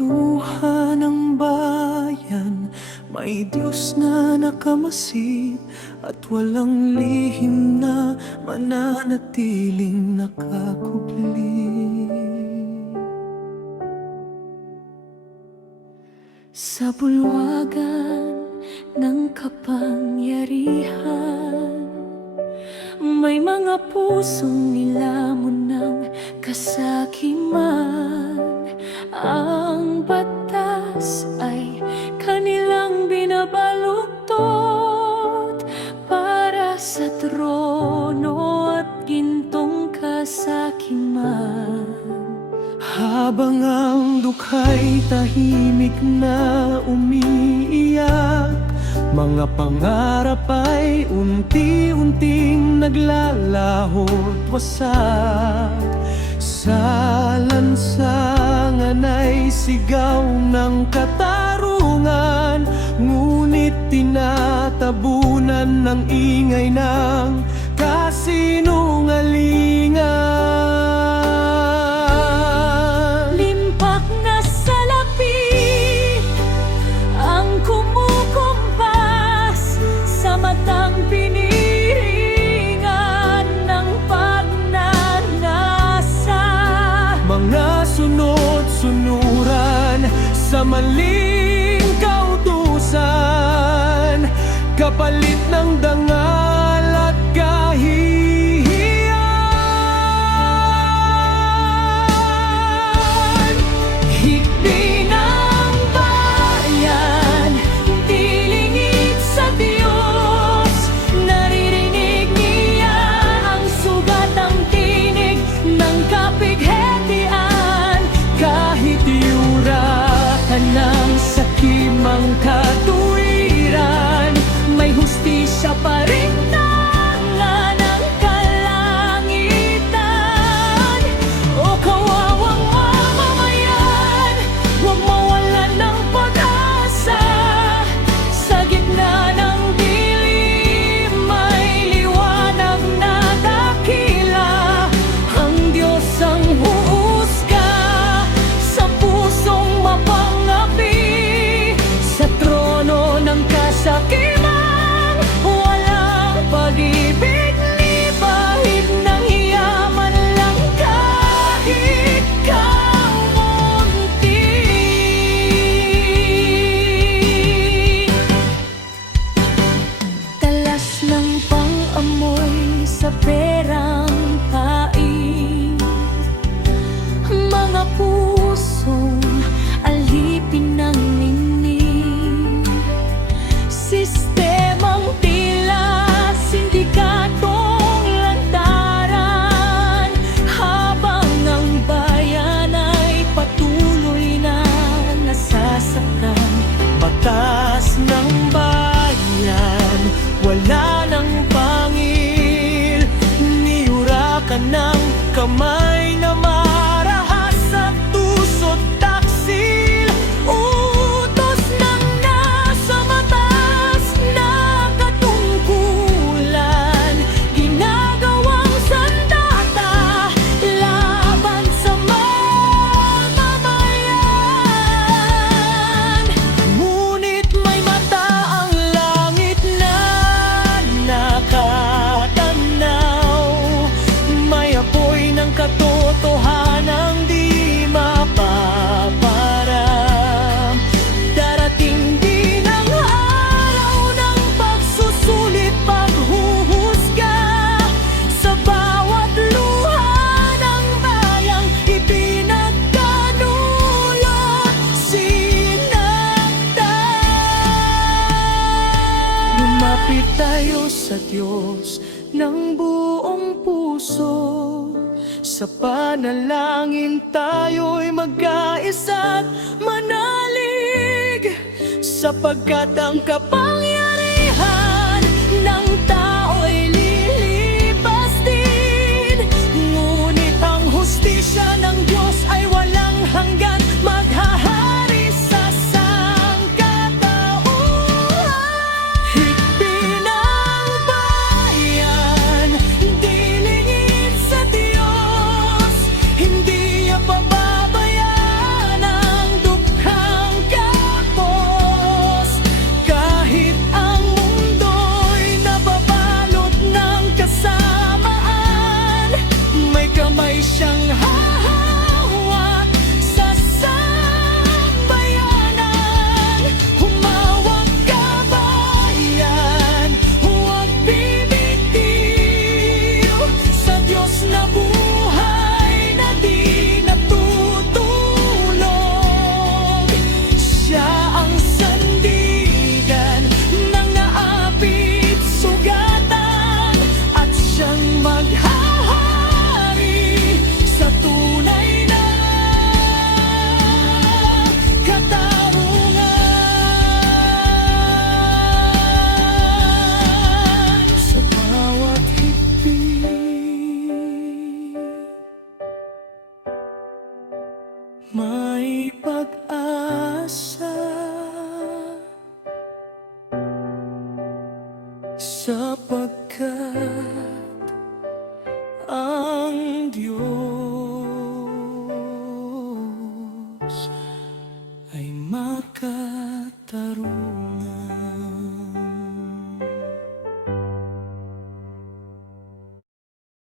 luha ng bayan, may Diyos na nakamasid at walang lihim na mananatiling nakakubli. Sa bulwagan ng kapangyarihan, may mga pusong nilamon ng kasakiman. Ang batas ay kanilang binabaluktot para sa trono at gintong kasakiman. Habang ang dukha'y tahimik na umiiyak, mga pangarap ay unti-unting naglalahot wasak. Sa lansangan ay sigaw ng katarungan, ngunit tinatabunan ng ingay ng kasinungalingan. Limpak na salapi ang kumukumpas sa matang piniringan ng pagnanasa. Mga sunod-sunuran sa maling kautusan, kapalit ng dangal at kahihiyan. Higpi ng bayan, dilingit sa Diyos, naririnig niya ang sugat ng tinig ng kapighatian. Kahit yuratan ng sakimang katuwiran, may hustisya pa rin tangan ng kalangitan. O kawawang mamamayan, huwag mawalan ng pag-asa. Sa gitna ng dilim may liwanag na dakila. Ang Diyos ang huhusga sa pusong mapangapi, sa trono ng kasakiman. Walang pag-ibig ni bahid ng yaman lang kahit kaunti. Talas ng pang-amoy sa perang pain, mga pusong alipin ng ningning. Sistemang tila sindikatong lantaran, habang ang bayan ay patuloy na nasasaktan. Batas ng bayan, wala ng pangil, niyurakan ng kamay na marahas at tusot taksil. Utos ng nasa mataas na katungkulan, ginagawang sandata laban sa mamamayan. Ngunit may mata ang langit na nakatanaw, may apoy ng katotohanang di mapaparam. Darating din ang araw ng pagsusulit, paghuhusga sa bawat luha ng bayang ipinagkanulot, sinaktan. Lumapit tayo sa Diyos ng buong puso, sa panalangin tayo'y magkaisa't manalig, sapagkat ang kapangyarihan ng tao'y lilipas din. Ngunit ang hustisya ng Diyos ay walang hanggan, maghahari sa sangkatauhan. Higpi ng bayan, dilingit sa Diyos, hindi niya pababayaan ang dugo sapagkat ang Diyos ay makataruan.